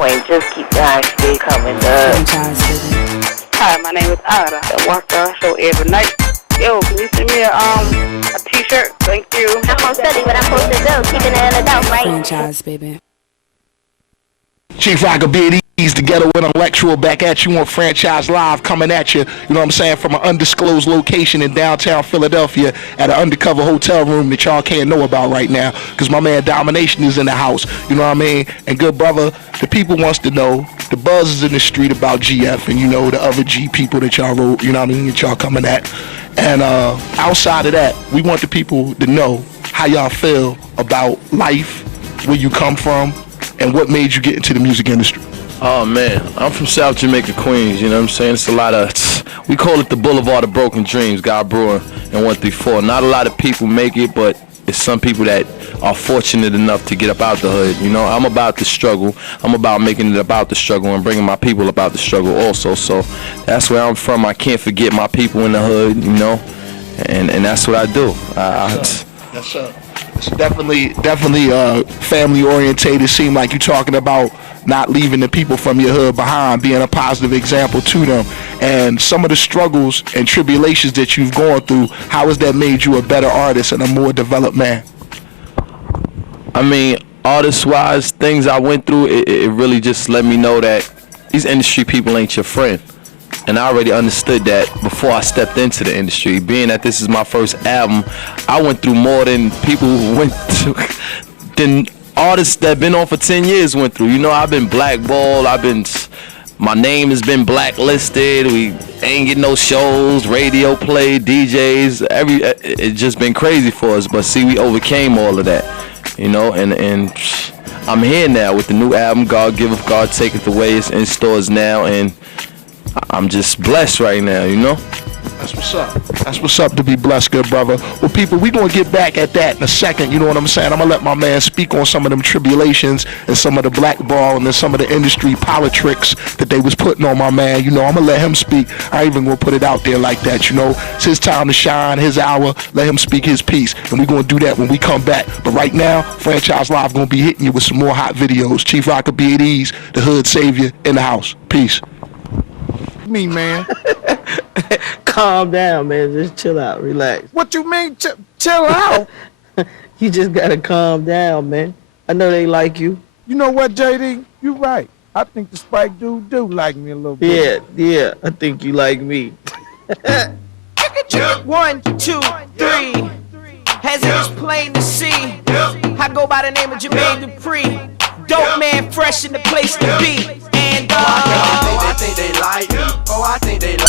Wait, just keep the high coming up. Hi, my name is Ada. I watch our show every night. Yo, can you send me a t-shirt? Thank you. I'm gonna study what I'm supposed to do. Keeping it in the doubt, right? Franchise, baby. Chief Rocker Beard Ease, the Ghetto Intellectual, back at you on Franchise Live, coming at you, you know what I'm saying, from an undisclosed location in downtown Philadelphia at an undercover hotel room that y'all can't know about right now, because my man Domination is in the house, you know what I mean? And good brother, the people wants to know, the buzz is in the street about GF and, you know, the other G people that y'all wrote, you know what I mean, that y'all coming at. And outside of that, we want the people to know how y'all feel about life, where you come from, and what made you get into the music industry. Oh man, I'm from South Jamaica, Queens, you know what I'm saying? It's a lot of, we call it the Boulevard of Broken Dreams, God Brewer and 134. Not a lot of people make it, but it's some people that are fortunate enough to get up out the hood. You know, I'm about the struggle. I'm about making it about the struggle and bringing my people about the struggle also. So that's where I'm from. I can't forget my people in the hood, you know, and that's what I do. That's it's definitely family orientated. Seem like you're talking about not leaving the people from your hood behind, being a positive example to them. And some of the struggles and tribulations that you've gone through, how has that made you a better artist and a more developed man? I mean, artist-wise, things I went through, it really just let me know that these industry people ain't your friend. And I already understood that before I stepped into the industry. Being that this is my first album, I went through more than people who went through, than artists that been on for 10 years went through. You know, I've been blackballed, my name has been blacklisted, we ain't getting no shows, radio play, DJs, it's just been crazy for us. But see, we overcame all of that, you know, and I'm here now with the new album, God Giveth, God Taketh Away. It's in stores now, and I'm just blessed right now, you know? That's what's up. That's what's up to be blessed, good brother. Well, people, we going to get back at that in a second, you know what I'm saying? I'm going to let my man speak on some of them tribulations and some of the blackball and then some of the industry politics that they was putting on my man. You know, I'm going to let him speak. I ain't even going to put it out there like that, you know? It's his time to shine, his hour. Let him speak his piece. And we're going to do that when we come back. But right now, Franchise Live going to be hitting you with some more hot videos. Chief Rocker Beard Ease, the hood savior in the house. Peace. Me, man. Calm down, man. Just chill out. Relax. What you mean, chill out? You just gotta calm down, man. I know they like you. You know what, JD? You right. I think the Spike dude do like me a little bit. Yeah. I think you like me. 1, 2, 3. As it is plain to see, I go by the name of Jermaine Dupri. Dope man, fresh in the place to be. And I think they like me. Oh, I think they like me.